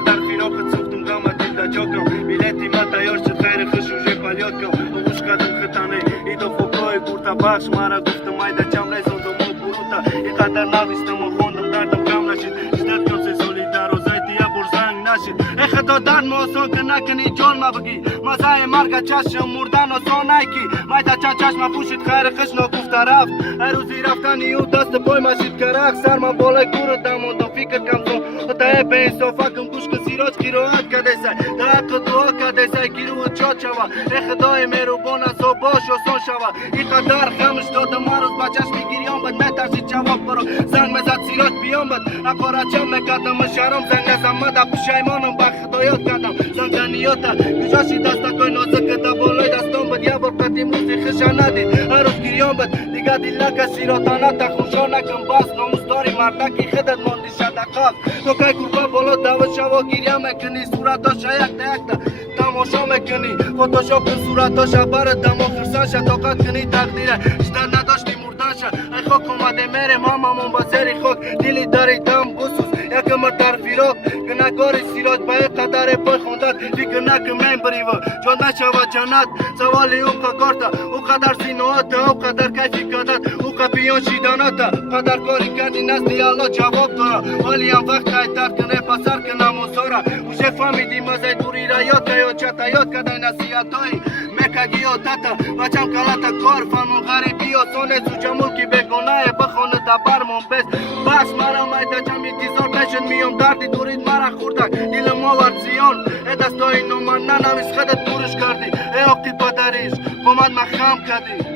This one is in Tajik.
در فراقت سوختم غم دل دا جاکم بیلتی ما تیار شد خیر خوش و پالیات کم و گوش کردم خطانه ای دو فوکای گورتا بخش مرا گفتم ایده چم ریزون دو مو بروتا اینقدر نویستم و خوندم دردم کم نشید شدت کم سه سولی در و زیتی یا برزنگ نشید ای خدا درد موسان که نکنی جان ما بگی مزای مرگ چشم مردن و سانای کی مایده چشم پوشید خیر خوش نو گفت رفت ای روزی رفتنی و دست پای مشید کرخ سر من بالای گور دموندم فکر کم زون و تا به این صفحه کم گوش که سیراج گیروات کده سای تا حق دعا کده سای گیرو چات شوا ای خدای مهربان از و باش و سان شوا این قدر خمش دادم هر روز بچش میگیریام بد نترسید جواب برو زنگ مزد سیراج بیام بد اپارا چم میکردم و شرم زنگ نزمد پشیمانم با خدایات کردم زنگانیاتا گجاشی دستا کوی نازک تا بالای دستم بد یا بر قدیم روزی خشا ندید هر روز گیریام بد دیگه دیل نکسی را تانا تا خوشا نکن باز ناموس داری مردکی خدت ماندی شدقات تو که گربه بالا دو شوا گیریم میکنی صورتاش یک تا تماشا میکنی فوتوشاپ صورتاش بر دم آخر سنش طاقت کنی تقدیره شدن نداشتی مردن شد ای خاک اومده میره مامامون با زیر خاک دیلی داری دم بسوز یک مر در فراق گناهکار سیراج با یک قدر پای خوندت فکر نکن من بری و جان نشود جنت سوالی او کارتا او قدر سینوات او قدر کیفی کدت او کپیان شیدانات قدر کاری کردی نزدی الله جواب دارا ولی هم وقت های درد کنه پسر کنم و سارا اوشه فهمیدی مزای دوری را یاد که یا چتا یاد کده نصیحت های مکگی و تتا بچم کلتا کار فهم و غریبی و سونه سوچه ملکی بگناه بخونه تا برمون بس بس مرا مایده جمعی تیزار بشن میام دردی دورید مرا خوردک دیل ما ورد زیان ای دستای نو من ننویس خودت دورش کردی ای اقتی پدریش قومت مخم کردی